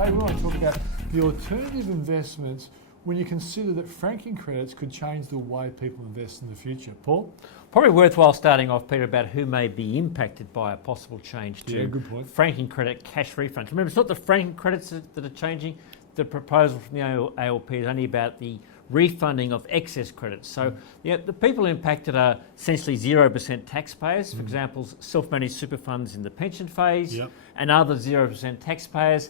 today we want to talk about the alternative investments when you consider that franking credits could change the way people invest in the future. Paul? Probably worthwhile starting off, Peter, about who may be impacted by a possible change to good point. franking credit cash refunds. Remember, it's not the franking credits that are changing. The proposal from the ALP is only about the refunding of excess credits. So the people impacted are essentially 0% taxpayers, for example, self-managed super funds in the pension phase, and other 0% taxpayers.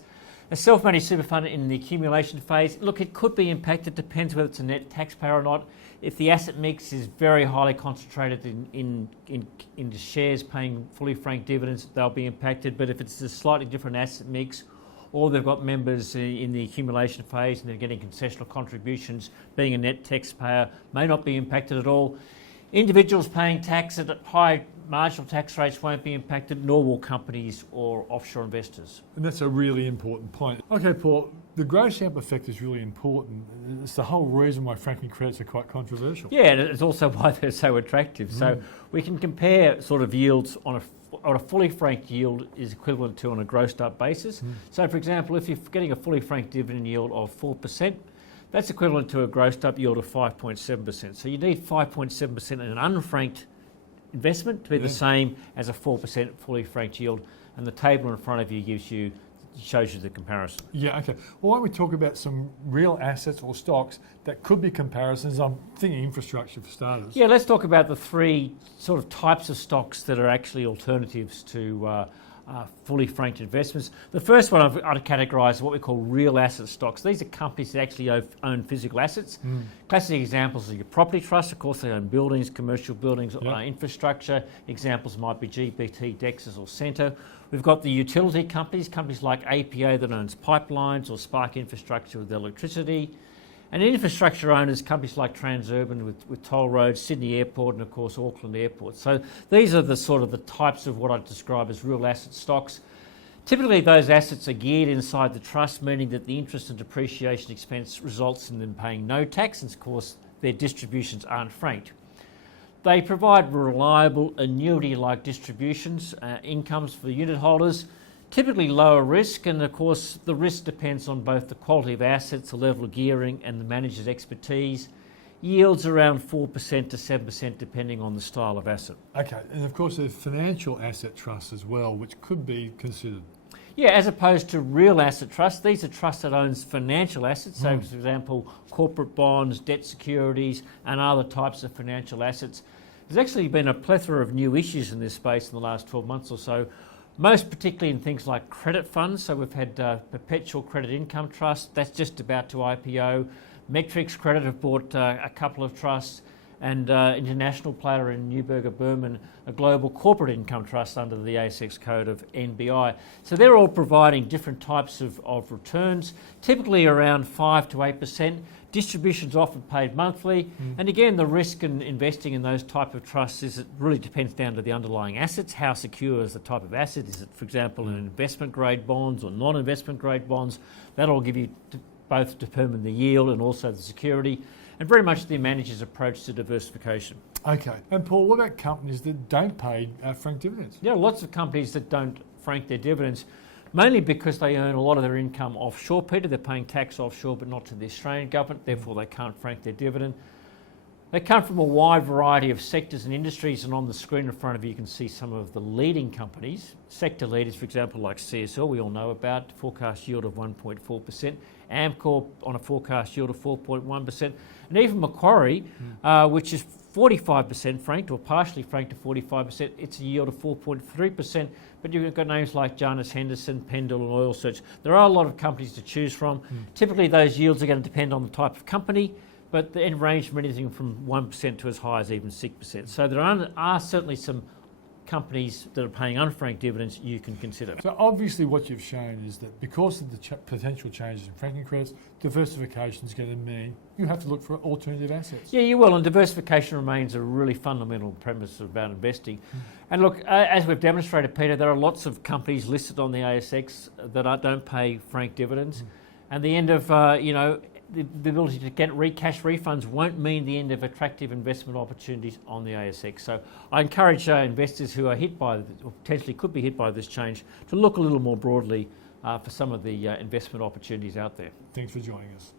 A self-managed super fund in the accumulation phase, look, it could be impacted, depends whether it's a net taxpayer or not. If the asset mix is very highly concentrated in the shares paying fully franked dividends, they'll be impacted. But if it's a slightly different asset mix, or they've got members in the accumulation phase and they're getting concessional contributions, being a net taxpayer may not be impacted at all. Individuals paying tax at high marginal tax rates won't be impacted, nor will companies or offshore investors. And that's a really important point. Okay, Paul, the gross amp effect is really important. It's the whole reason why franking credits are quite controversial. Yeah, and it's also why they're so attractive. So we can compare sort of yields on a fully franked yield is equivalent to on a grossed up basis. So for example, if you're getting a fully franked dividend yield of 4%, that's equivalent to a grossed up yield of 5.7%. So you need 5.7% in an unfranked investment to be the same as a 4% fully franked yield. And the table in front of you shows you the comparison. Yeah, okay. Well, why don't we talk about some real assets or stocks that could be comparisons? I'm thinking infrastructure for starters. Yeah, let's talk about the three sort of types of stocks that are actually alternatives to fully franked investments. The first one I'd categorise as what we call real asset stocks. These are companies that actually own physical assets. Classic examples are your property trusts. Of course, they own buildings, commercial buildings, infrastructure. Examples might be GPT, Dexus or Centre. We've got the utility companies like APA that owns pipelines or Spark Infrastructure with electricity. And infrastructure owners, companies like Transurban with toll roads, Sydney Airport and of course Auckland Airport. So these are the sort of the types of what I'd describe as real asset stocks. Typically those assets are geared inside the trust, meaning that the interest and depreciation expense results in them paying no tax, and of course their distributions aren't franked. They provide reliable annuity-like distributions, incomes for unit holders, typically lower risk, and of course the risk depends on both the quality of assets, the level of gearing and the manager's expertise. Yields around 4% to 7% depending on the style of asset. Okay, and of course there's financial asset trusts as well, which could be considered. Yeah, as opposed to real asset trusts, these are trusts that owns financial assets, so for example corporate bonds, debt securities and other types of financial assets. There's actually been a plethora of new issues in this space in the last 12 months or so. Most particularly in things like credit funds. So we've had Perpetual Credit Income Trust, that's just about to IPO. Metrics Credit have bought a couple of trusts, and international player in Neuberger Berman, a global corporate income trust under the ASX code of NBI. So they're all providing different types of returns, typically around 5 to 8%. Distributions often paid monthly, and again the risk in investing in those type of trusts is it really depends down to the underlying assets. How secure is the type of asset? Is it, for example, an investment grade bonds or non-investment grade bonds? That'll give you both determine the yield and also the security, and very much the manager's approach to diversification. Okay, and Paul, what about companies that don't pay franked dividends? There are lots of companies that don't frank their dividends, mainly because they earn a lot of their income offshore, Peter. They're paying tax offshore but not to the Australian government, therefore they can't frank their dividend. They come from a wide variety of sectors and industries, and on the screen in front of you can see some of the leading companies. Sector leaders, for example, like CSL, we all know about, forecast yield of 1.4%. Amcor on a forecast yield of 4.1%. And even Macquarie, which is 45% franked or partially franked to 45%, it's a yield of 4.3%. But you've got names like Janus Henderson, Pendle and Oil Search. There are a lot of companies to choose from. Typically those yields are going to depend on the type of company, but they range from anything from 1% to as high as even 6%. So there are certainly some companies that are paying unfranked dividends you can consider. So obviously what you've shown is that because of the potential changes in franking credits, diversification is going to mean you have to look for alternative assets. Yeah, you will, and diversification remains a really fundamental premise about investing. And look, as we've demonstrated, Peter, there are lots of companies listed on the ASX that don't pay franked dividends. And the end of, the ability to get cash refunds won't mean the end of attractive investment opportunities on the ASX. So I encourage investors who are hit by, or potentially could be hit by this change, to look a little more broadly for some of the investment opportunities out there. Thanks for joining us.